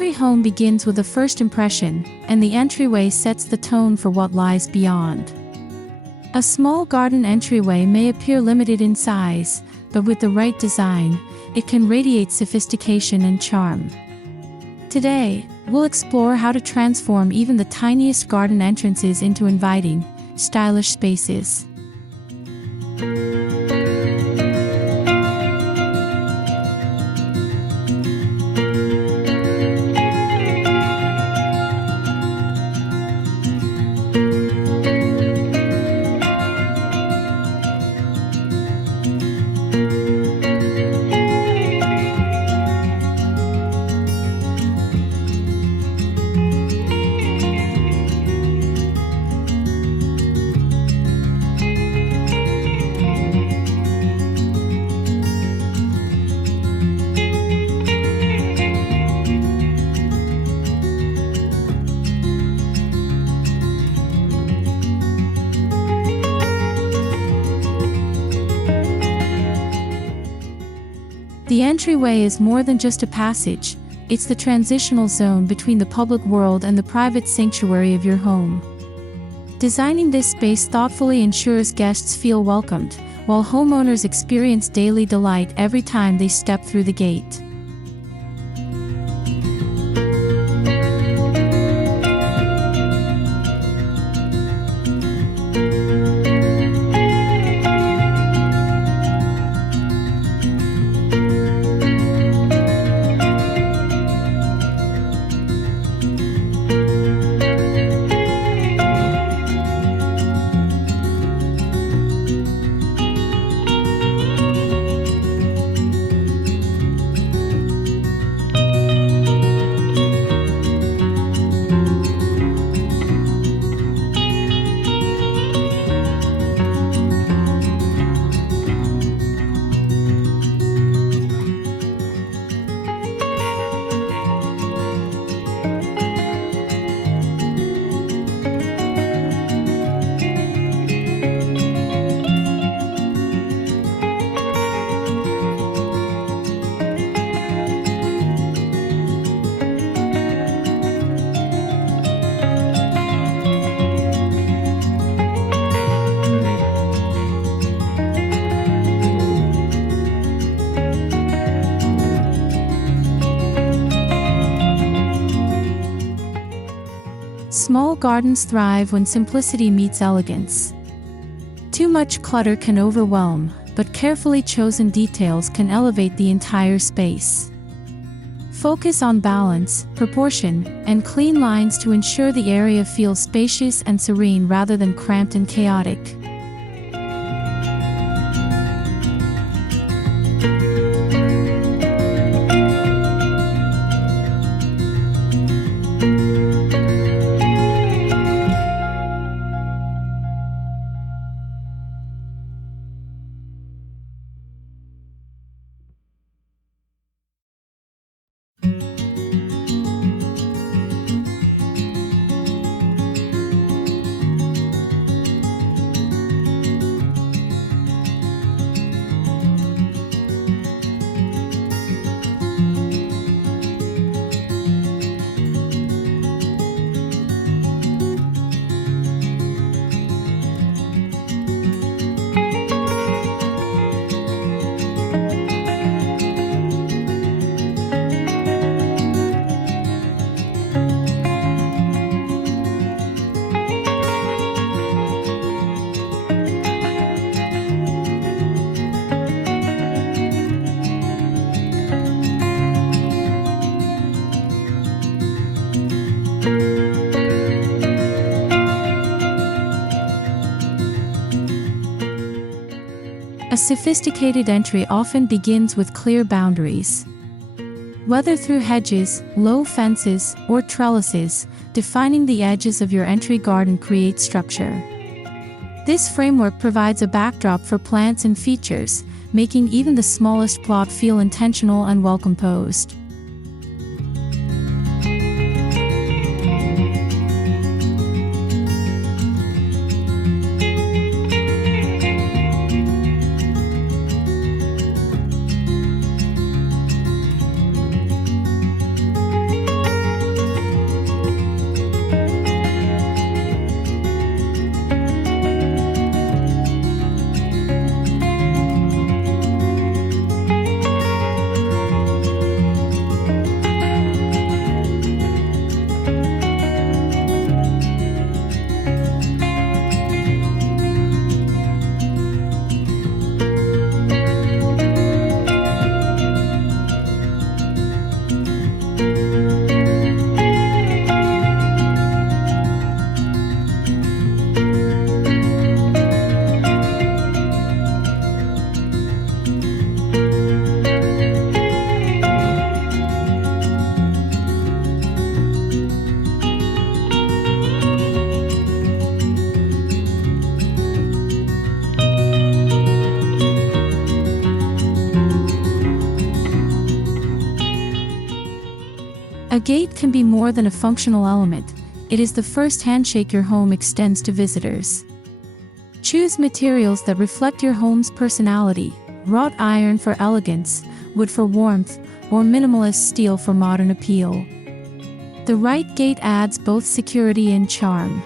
Every home begins with a first impression, and the entryway sets the tone for what lies beyond. A small garden entryway may appear limited in size, but with the right design, it can radiate sophistication and charm. Today, we'll explore how to transform even the tiniest garden entrances into inviting, stylish spaces. The entryway is more than just a passage, it's the transitional zone between the public world and the private sanctuary of your home. Designing this space thoughtfully ensures guests feel welcomed, while homeowners experience daily delight every time they step through the gate. Small gardens thrive when simplicity meets elegance. Too much clutter can overwhelm, but carefully chosen details can elevate the entire space. Focus on balance, proportion, and clean lines to ensure the area feels spacious and serene rather than cramped and chaotic. A sophisticated entry often begins with clear boundaries. Whether through hedges, low fences, or trellises, defining the edges of your entry garden creates structure. This framework provides a backdrop for plants and features, making even the smallest plot feel intentional and well-composed. A gate can be more than a functional element. It is the first handshake your home extends to visitors. Choose materials that reflect your home's personality: wrought iron for elegance, wood for warmth, or minimalist steel for modern appeal. The right gate adds both security and charm.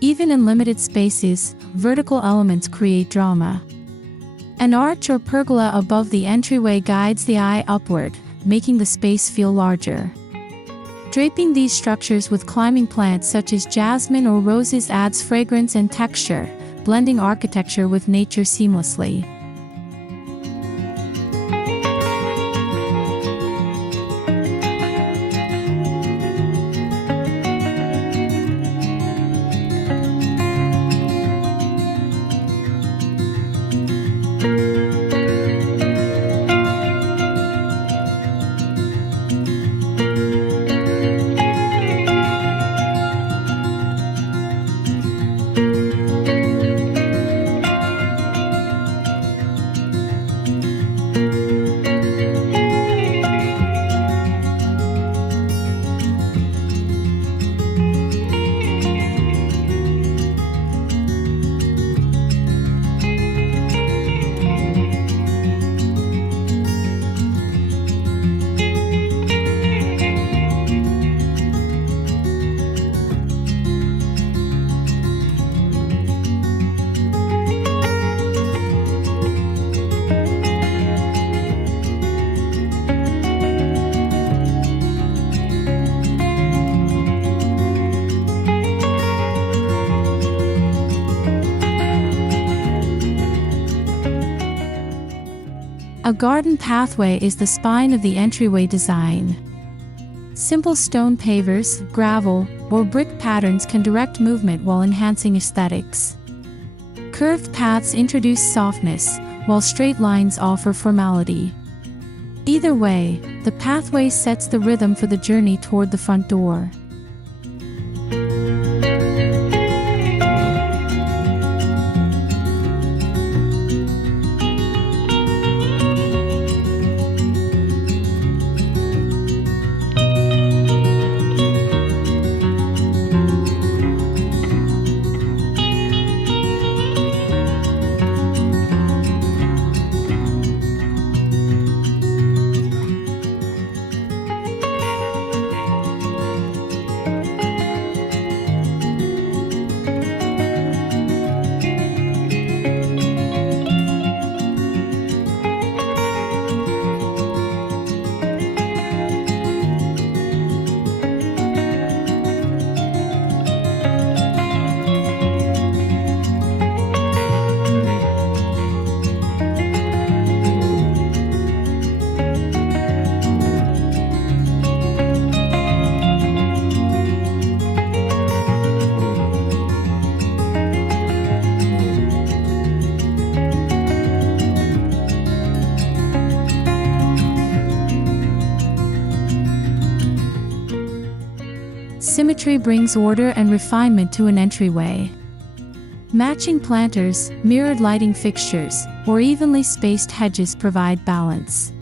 Even in limited spaces, vertical elements create drama. An arch or pergola above the entryway guides the eye upward, making the space feel larger. Draping these structures with climbing plants such as jasmine or roses adds fragrance and texture, blending architecture with nature seamlessly. A garden pathway is the spine of the entryway design. Simple stone pavers, gravel, or brick patterns can direct movement while enhancing aesthetics. Curved paths introduce softness, while straight lines offer formality. Either way, the pathway sets the rhythm for the journey toward the front door. Symmetry brings order and refinement to an entryway. Matching planters, mirrored lighting fixtures, or evenly spaced hedges provide balance.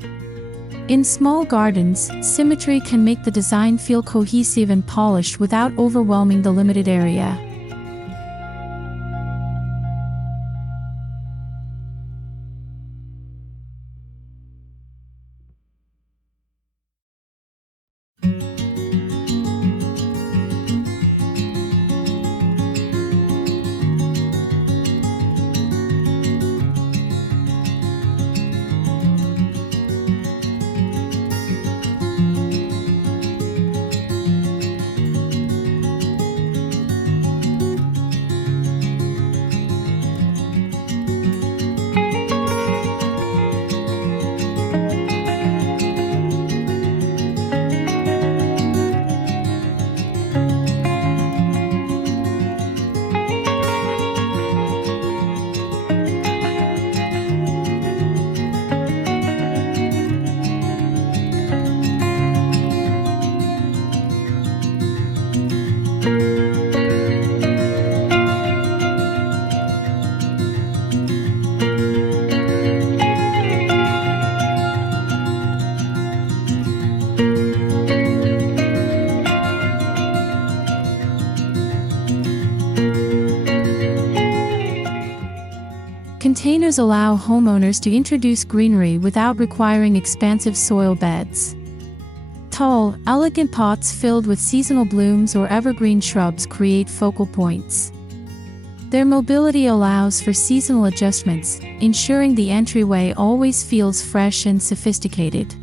In small gardens, symmetry can make the design feel cohesive and polished without overwhelming the limited area. Containers allow homeowners to introduce greenery without requiring expansive soil beds. Tall, elegant pots filled with seasonal blooms or evergreen shrubs create focal points. Their mobility allows for seasonal adjustments, ensuring the entryway always feels fresh and sophisticated.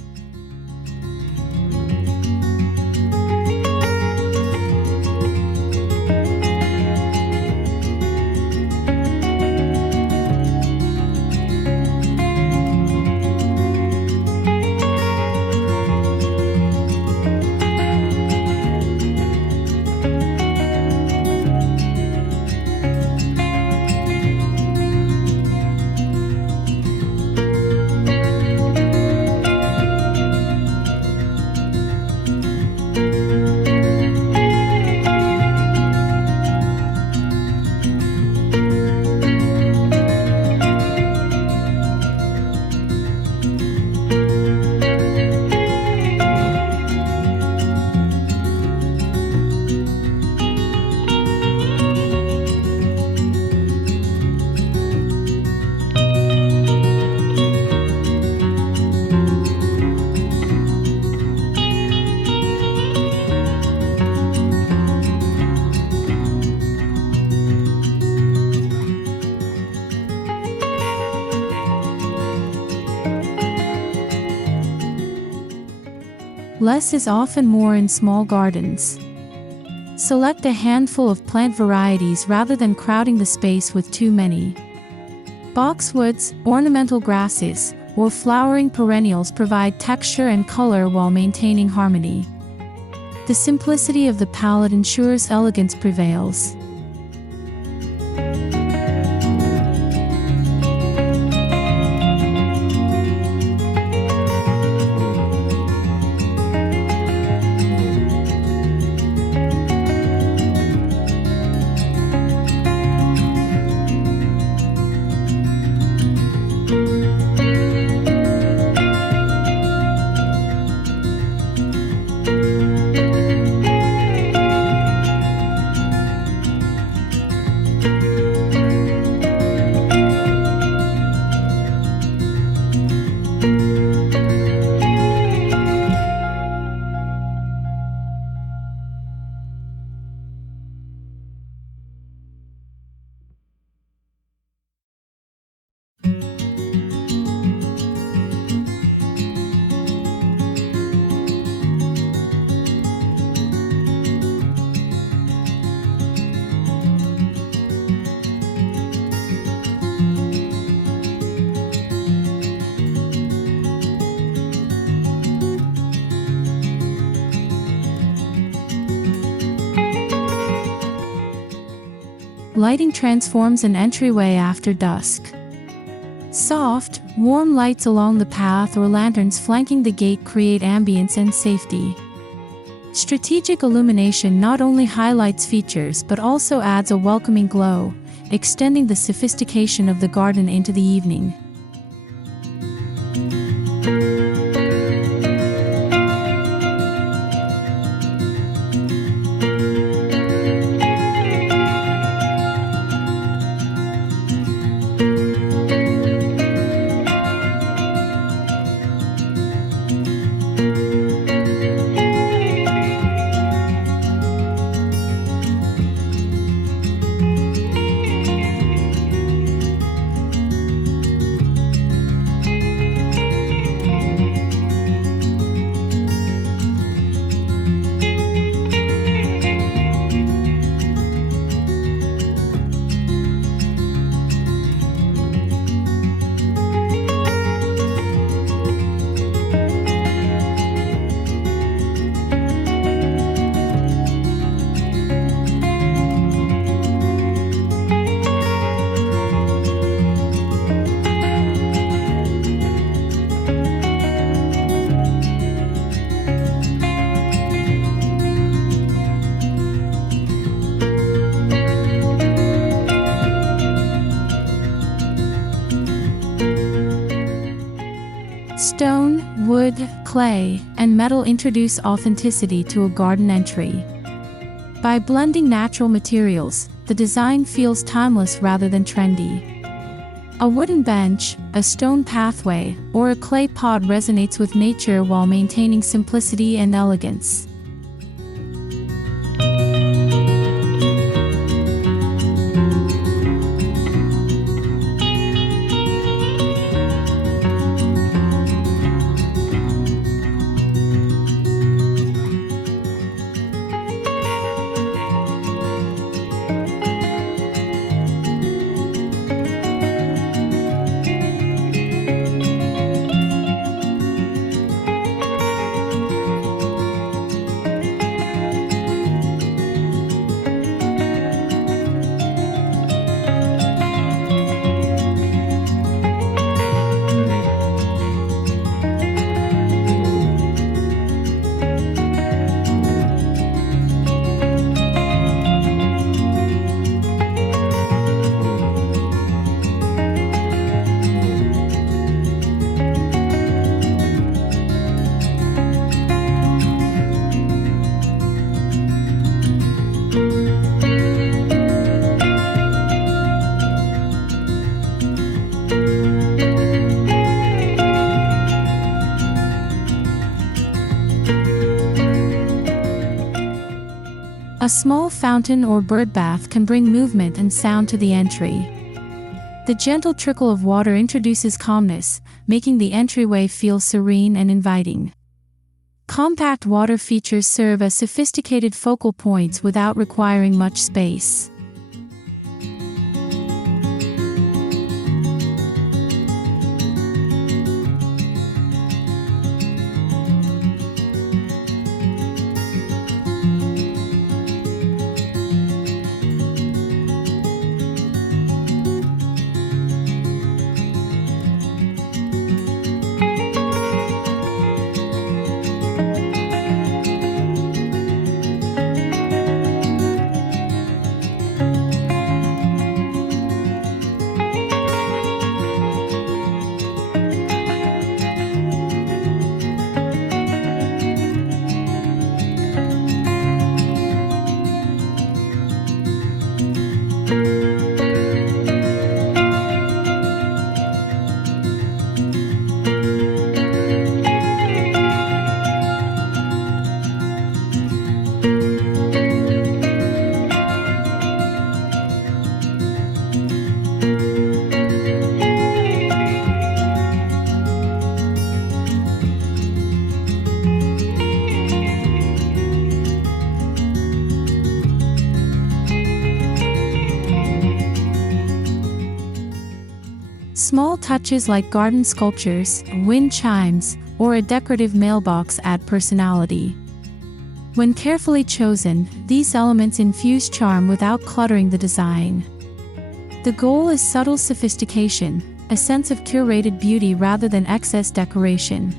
Less is often more in small gardens. Select a handful of plant varieties rather than crowding the space with too many. Boxwoods, ornamental grasses, or flowering perennials provide texture and color while maintaining harmony. The simplicity of the palette ensures elegance prevails. Lighting transforms an entryway after dusk. Soft, warm lights along the path or lanterns flanking the gate create ambience and safety. Strategic illumination not only highlights features but also adds a welcoming glow, extending the sophistication of the garden into the evening. Wood, clay, and metal introduce authenticity to a garden entry. By blending natural materials, the design feels timeless rather than trendy. A wooden bench, a stone pathway, or a clay pot resonates with nature while maintaining simplicity and elegance. A small fountain or bird bath can bring movement and sound to the entry. The gentle trickle of water introduces calmness, making the entryway feel serene and inviting. Compact water features serve as sophisticated focal points without requiring much space. Small touches like garden sculptures, wind chimes, or a decorative mailbox add personality. When carefully chosen, these elements infuse charm without cluttering the design. The goal is subtle sophistication, a sense of curated beauty rather than excess decoration.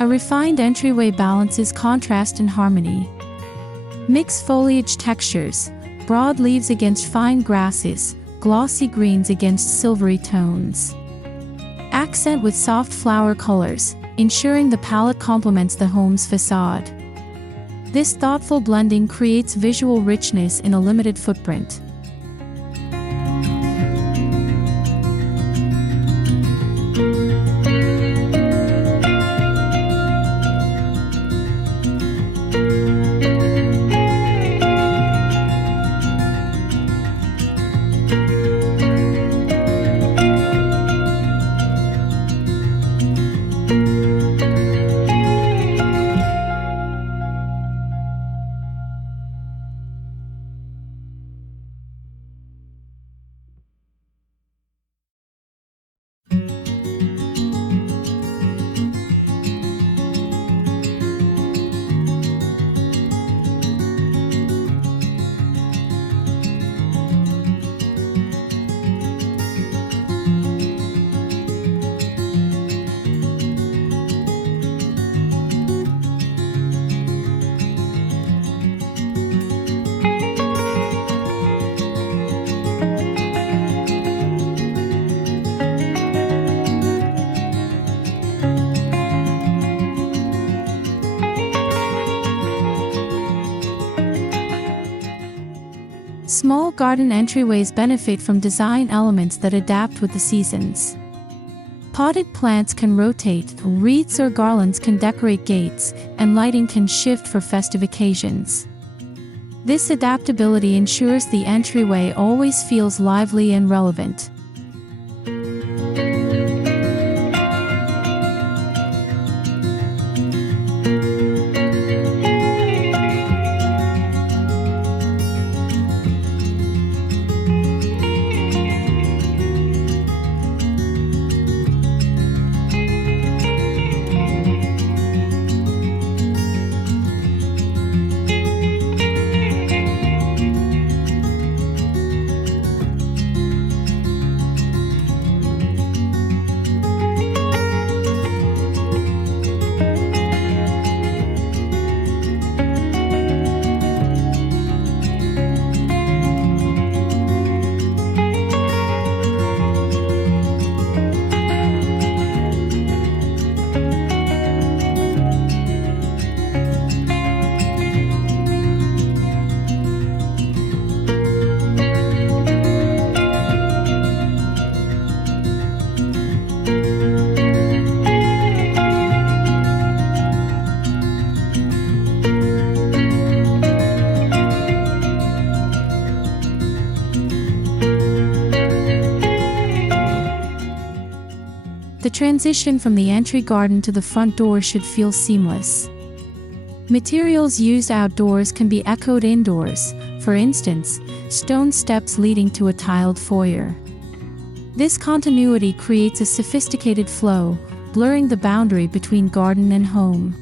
A refined entryway balances contrast and harmony. Mix foliage textures, broad leaves against fine grasses, glossy greens against silvery tones. accent with soft flower colors, ensuring the palette complements the home's facade. This thoughtful blending creates visual richness in a limited footprint. Small garden entryways benefit from design elements that adapt with the seasons. Potted plants can rotate, wreaths or garlands can decorate gates, and lighting can shift for festive occasions. This adaptability ensures the entryway always feels lively and relevant. The transition from the entry garden to the front door should feel seamless. Materials used outdoors can be echoed indoors, for instance, stone steps leading to a tiled foyer. This continuity creates a sophisticated flow, blurring the boundary between garden and home.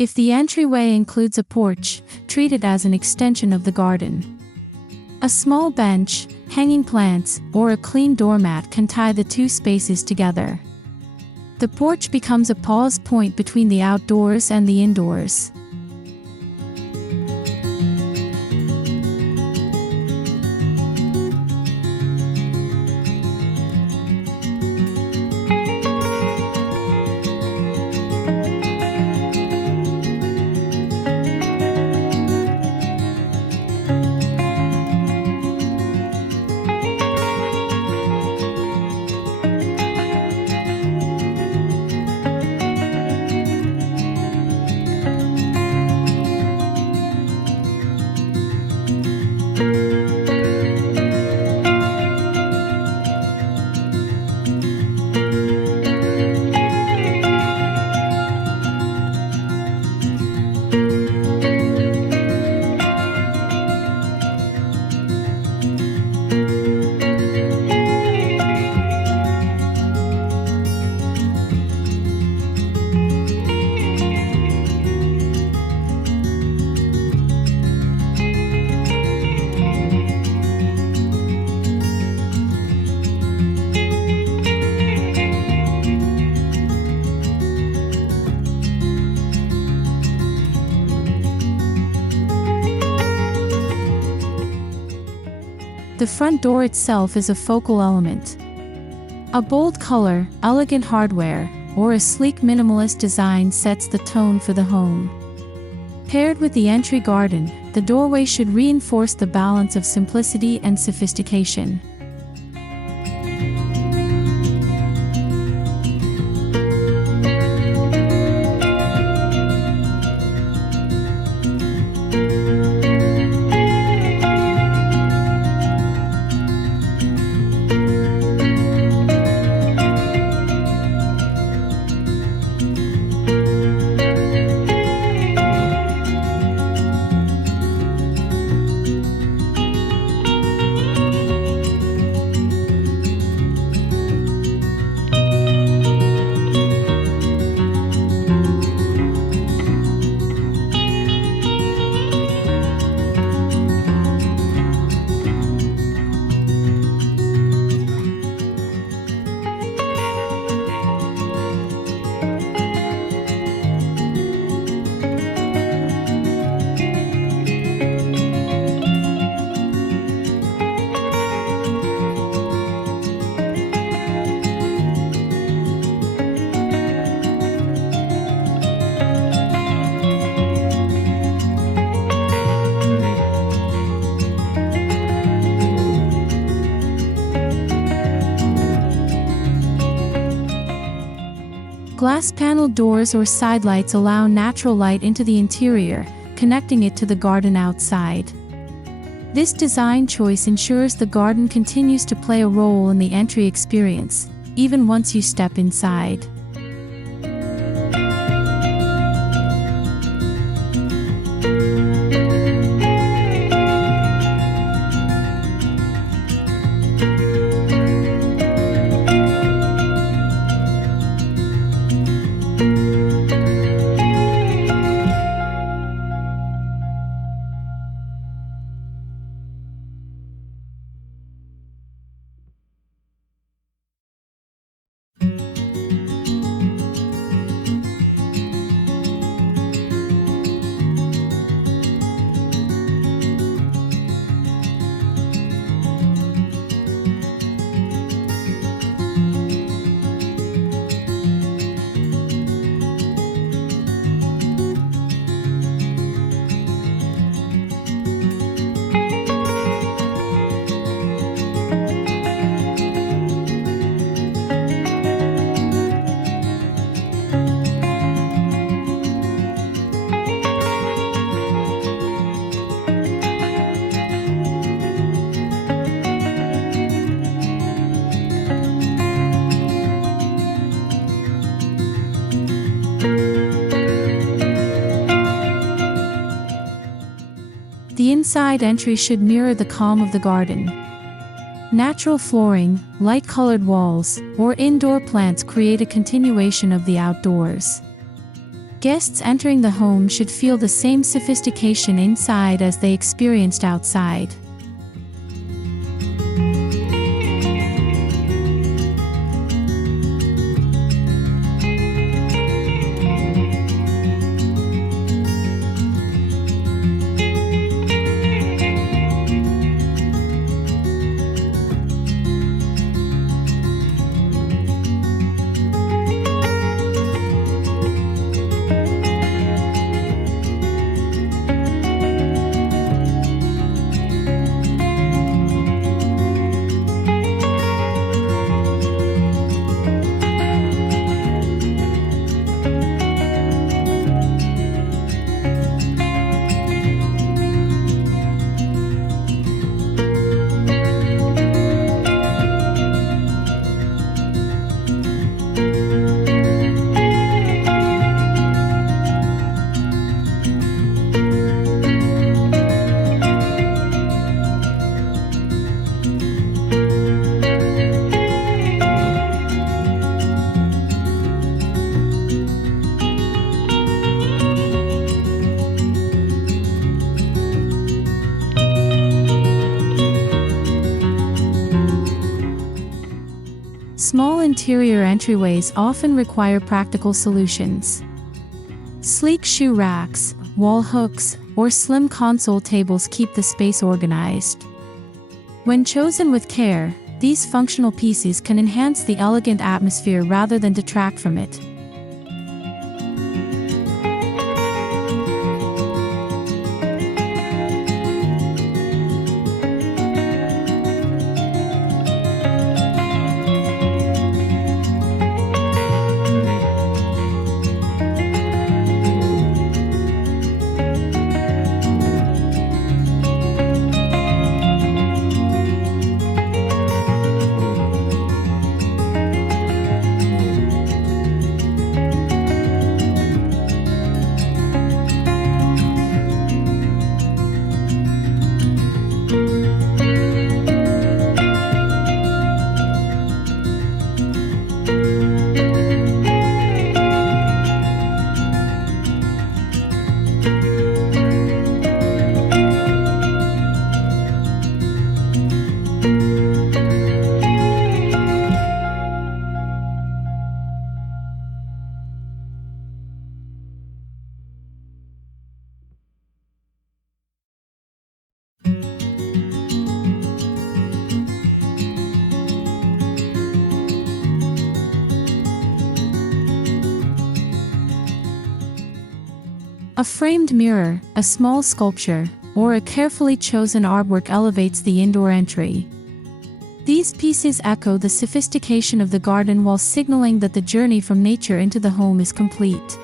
If the entryway includes a porch, treat it as an extension of the garden. A small bench, hanging plants, or a clean doormat can tie the two spaces together. The porch becomes a pause point between the outdoors and the indoors. The front door itself is a focal element. A bold color, elegant hardware, or a sleek minimalist design sets the tone for the home. Paired with the entry garden, the doorway should reinforce the balance of simplicity and sophistication. Glass-paneled doors or side lights allow natural light into the interior, connecting it to the garden outside. This design choice ensures the garden continues to play a role in the entry experience, even once you step inside. The inside entry should mirror the calm of the garden. Natural flooring, light-colored walls, or indoor plants create a continuation of the outdoors. Guests entering the home should feel the same sophistication inside as they experienced outside. Small interior entryways often require practical solutions. Sleek shoe racks, wall hooks, or slim console tables keep the space organized. When chosen with care, these functional pieces can enhance the elegant atmosphere rather than detract from it. A framed mirror, a small sculpture, or a carefully chosen artwork elevates the indoor entry. These pieces echo the sophistication of the garden while signaling that the journey from nature into the home is complete.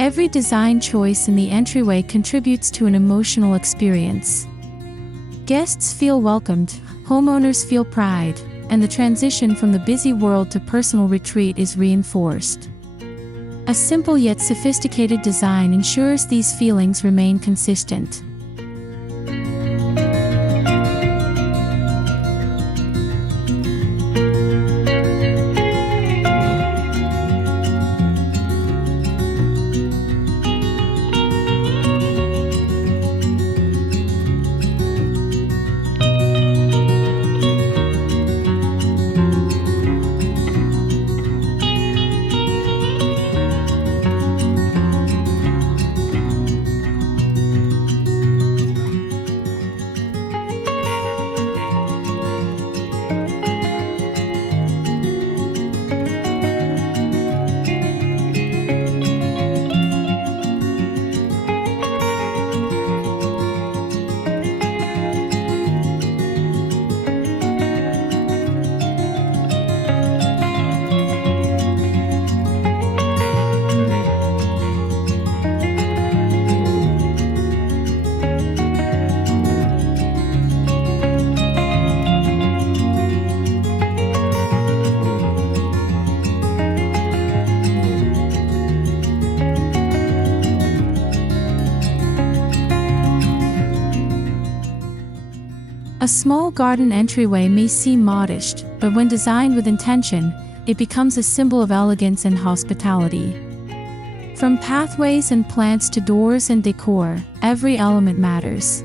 Every design choice in the entryway contributes to an emotional experience. Guests feel welcomed, homeowners feel pride, and the transition from the busy world to personal retreat is reinforced. A simple yet sophisticated design ensures these feelings remain consistent. A small garden entryway may seem modest, but when designed with intention, it becomes a symbol of elegance and hospitality. From pathways and plants to doors and decor, every element matters.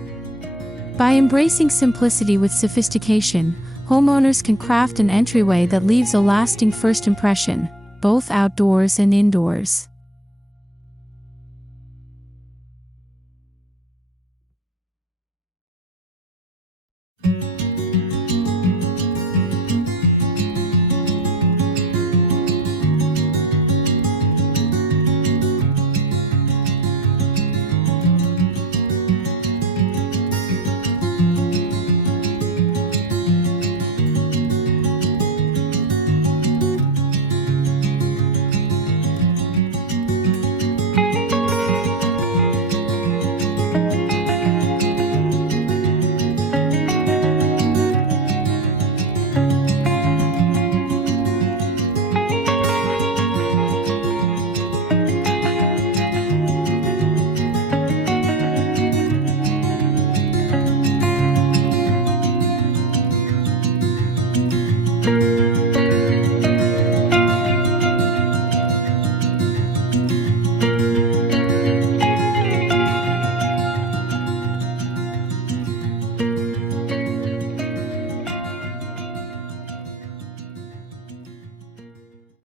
By embracing simplicity with sophistication, homeowners can craft an entryway that leaves a lasting first impression, both outdoors and indoors.